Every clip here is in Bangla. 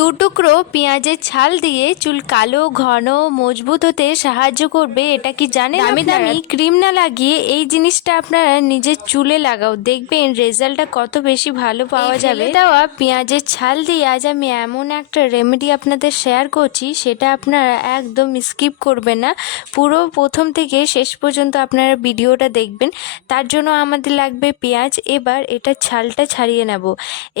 দু টুকরো পেঁয়াজের ছাল দিয়ে চুল কালো ঘন মজবুত হতে সাহায্য করবে এটা কি জানেন দামি দামি। ক্রিম না লাগিয়ে এই জিনিসটা আপনারা নিজের চুলে লাগাও। দেখবেন রেজাল্টটা কত বেশি ভালো পাওয়া যাবে। দেওয়া পেঁয়াজের ছাল দিয়ে আজ আমি এমন একটা রেমেডি আপনাদের শেয়ার করছি সেটা আপনারা একদম স্কিপ করবেন না। পুরো প্রথম থেকে শেষ পর্যন্ত আপনারা ভিডিওটা দেখবেন। তার জন্য আমাদের লাগবে পেঁয়াজ। এবার এটা ছালটা ছাড়িয়ে নেব।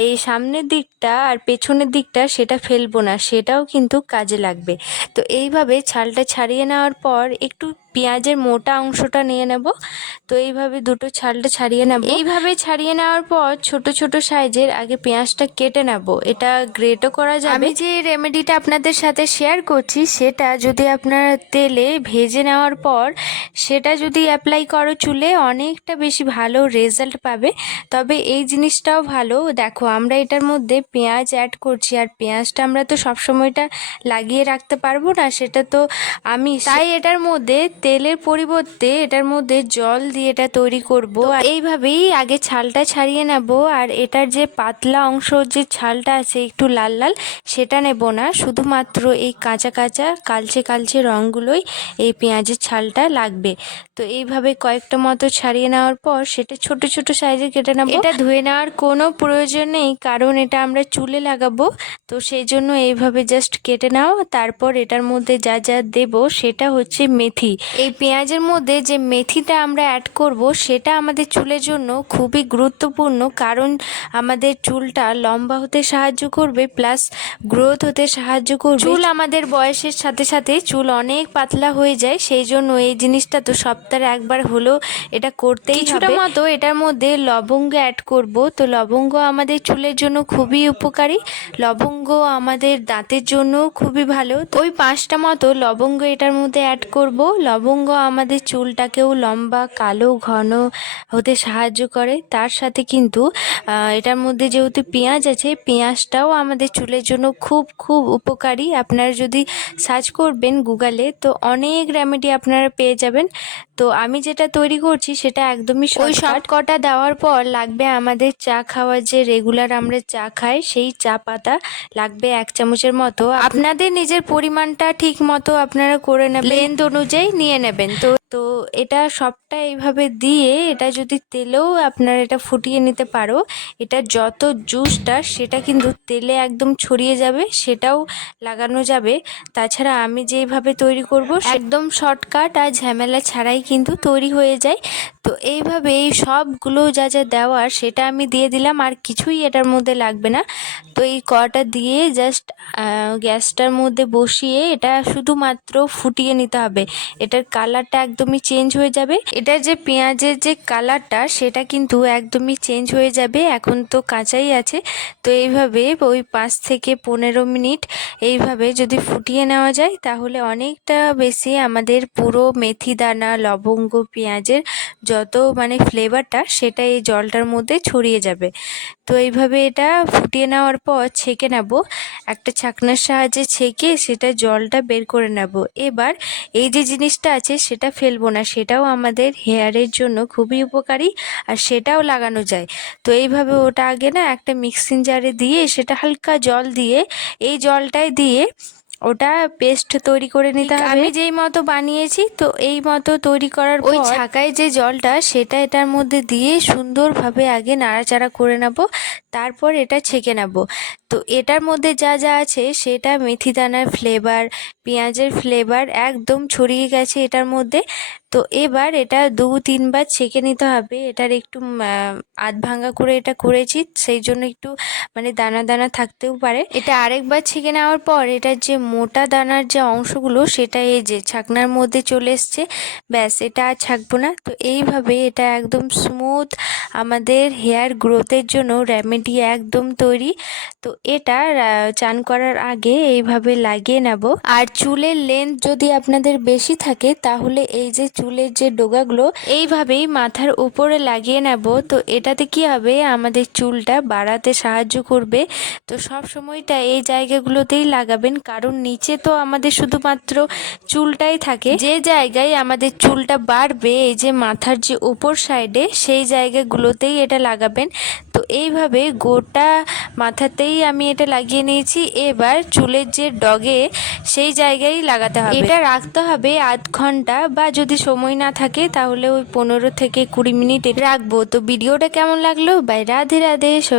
এই সামনের দিকটা আর পেছনের দিকটা সেটা ফেলব না সেটাও কিন্তু কাজে লাগবে। তো এইভাবে ছালটা ছাড়িয়ে নেওয়ার পর একটু পেঁয়াজের মোটা অংশটা নিয়ে নেব। তো এইভাবে দুটো ছালটা ছাড়িয়ে নেব। এইভাবে ছাড়িয়ে নেওয়ার পর ছোট ছোট সাইজের আগে পেঁয়াজটা কেটে নেব। এটা গ্রেটও করা যাবে। আমি যে রেমেডিটা আপনাদের সাথে শেয়ার করছি সেটা যদি আপনার তেলে ভেজে নেওয়ার পর সেটা যদি অ্যাপ্লাই করো চুলে অনেকটা বেশি ভালো রেজাল্ট পাবে। তবে এই জিনিসটাও ভালো। দেখো আমরা এটার মধ্যে পেঁয়াজ অ্যাড করছি। আর পেঁয়াজটা আমরা তো সবসময়টা লাগিয়ে রাখতে পারব না সেটা তো আমি তাই এটার মধ্যে তেলের পরিবর্তে এটার মধ্যে জল দিয়ে এটা তৈরি করব। আর এইভাবেই আগে ছালটা ছাড়িয়ে নেব। আর এটার যে পাতলা অংশ যে ছালটা আছে একটু লাল লাল সেটা নেব না। শুধুমাত্র এই কাঁচা কাঁচা কালচে কালচে রঙগুলোই এই পেঁয়াজের ছালটা লাগবে। তো এইভাবে কয়েকটা মতো ছাড়িয়ে নেওয়ার পর সেটা ছোট ছোট সাইজে কেটে নেব। এটা ধুয়ে নেওয়ার কোনো প্রয়োজন নেই কারণ এটা আমরা চুলে লাগাবো। তো সেই জন্য এইভাবে জাস্ট কেটে নাও। তারপর এটার মধ্যে যা যা দেব সেটা হচ্ছে মেথি। এই পেঁয়াজের মধ্যে যে মেথিটা আমরা অ্যাড করব সেটা আমাদের চুলের জন্য খুবই গুরুত্বপূর্ণ কারণ আমাদের চুলটা লম্বা হতে সাহায্য করবে প্লাস গ্রোথ হতে সাহায্য করবে। চুল আমাদের বয়সের সাথে সাথে চুল অনেক পাতলা হয়ে যায় সেই জন্য এই জিনিসটা তো সপ্তাহে একবার হলেও এটা করতেই কিছুটা মতো এটার মধ্যে লবঙ্গ অ্যাড করব তো লবঙ্গ আমাদের চুলের জন্য খুবই উপকারী লবঙ্গ আমাদের দাঁতের জন্য খুবই ভালো। তো ওই পাঁচটা মতো লবঙ্গ এটার মধ্যে অ্যাড করব লবঙ্গ আমাদের চুলটাকেও লম্বা কালো ঘন হতে সাহায্য করে। তার সাথে কিন্তু এটার মধ্যে যেহেতু পেঁয়াজ আছে পেঁয়াজটাও আমাদের চুলের জন্য খুব খুব উপকারী। আপনারা যদি সার্চ করবেন গুগলে তো অনেক রেমেডি আপনারা পেয়ে যাবেন। তো আমি যেটা তৈরি করছি সেটা একদমই ওই সব কটা দেওয়ার পর লাগবে আমাদের চা খাওয়ার যে রেগুলার আমরা চা খাই সেই চা পাতা লাগবে এক চামচের মতো। আপনাদের নিজের পরিমাণটা ঠিক মতো আপনারা করে নেবেন। লেন্থ অনুযায়ী নিয়ে নেবেন তো তো এটা সবটা এইভাবে দিয়ে এটা যদি তেলেও আপনার এটা ফুটিয়ে নিতে পারো, এটা যত জুসটা সেটা কিন্তু তেলে একদম ছড়িয়ে যাবে, সেটাও লাগানো যাবে। তাছাড়া আমি যেইভাবে তৈরি করব একদম শর্টকাট আর ঝামেলা ছাড়াই কিন্তু তৈরি হয়ে যায়। তো এইভাবে এই সবগুলো যা যা দেওয়ার সেটা আমি দিয়ে দিলাম, আর কিছুই এটার মধ্যে লাগবে না। তো এই কটা দিয়ে জাস্ট গ্যাসটার মধ্যে বসিয়ে এটা শুধুমাত্র ফুটিয়ে নিতে হবে। এটার কালারটা একদমই চেঞ্জ হয়ে যাবে। এটা যে পেঁয়াজের যে কালারটা সেটা কিন্তু একদমই চেঞ্জ হয়ে যাবে। এখন তো কাঁচাই আছে। তো এইভাবে ওই পাঁচ থেকে পনেরো মিনিট এইভাবে যদি ফুটিয়ে নেওয়া যায়, তাহলে অনেকটা বেশি আমাদের পুরো মেথি দানা, লবঙ্গ, পেঁয়াজের যত মানে ফ্লেভারটা সেটা এই জলটার মধ্যে ছড়িয়ে যাবে। তো এইভাবে এটা ফুটিয়ে নেওয়ার পর ছেঁকে নেব। একটা ছাকনার সাহায্যে ছেঁকে সেটা জলটা বের করে নেব। এবার এই যে জিনিসটা আছে, সেটা ফেলব না, সেটাও আমাদের হেয়ারের জন্য খুবই উপকারী আর সেটাও লাগানো যায়। তো এইভাবে ওটা আগে না একটা মিক্সিং জারে দিয়ে সেটা হালকা জল দিয়ে, এই জলটাই দিয়ে ওটা পেস্ট তৈরি করে নিতে হবে। আমি যেই মতো বানিয়েছি তো এই মতো তৈরি করার ওই ছাকায় যে জলটা সেটা এটার মধ্যে দিয়ে সুন্দরভাবে আগে নাড়াচাড়া করে নেব তারপর এটা ছেঁকে নেব। তো এটার মধ্যে যা যা আছে সেটা মেথি দানার ফ্লেভার পেঁয়াজের ফ্লেভার একদম ছড়িয়ে গেছে এটার মধ্যে। তো এবার এটা দু তিনবার ছেঁকে নিতে হবে। এটার একটু আধ ভাঙা করে এটা করেছি সেই জন্য একটু মানে দানা দানা থাকতেও পারে। এটা আরেকবার ছেঁকে নেওয়ার পর এটার যে মোটা দানার যে অংশগুলো, সেটা এই যে ছাকনার মধ্যে চলে এসছে, ব্যাস এটা আর ছাকবো না। তো এইভাবে এটা একদম স্মুথ আমাদের হেয়ার গ্রোথের জন্য রেমেডি একদম তৈরি। তো এটা চান করার আগে এইভাবে লাগিয়ে নেব। আর চুলের লেন্থ যদি আপনাদের বেশি থাকে, তাহলে এই যে চুলের যে ডোগাগুলো, এইভাবেই মাথার উপরে লাগিয়ে নেব। তো এটাতে কি হবে, আমাদের চুলটা বাড়াতে সাহায্য করবে। তো সব সময়টা এই জায়গাগুলোতেই লাগাবেন, কারণ নিচে তো আমাদের শুধুমাত্র চুলটাই থাকে। যে জায়গায় আমাদের চুলটা বাড়বে, এই যে মাথার যে উপর সাইডে, সেই জায়গাগুলোতেই এটা লাগাবেন। তো এইভাবে গোটা মাথাতেই আমি এটা লাগিয়ে নিয়েছি। এবার চুলের যে ডগে, সেই জায়গায় লাগাতে হবে। এটা রাখতে হবে আধ ঘণ্টা বা যদি সময় না থাকে, তাহলে ওই পনেরো থেকে কুড়ি মিনিট রাখব। তো ভিডিওটা কেমন লাগল? বাই, রাধে রাধে, সব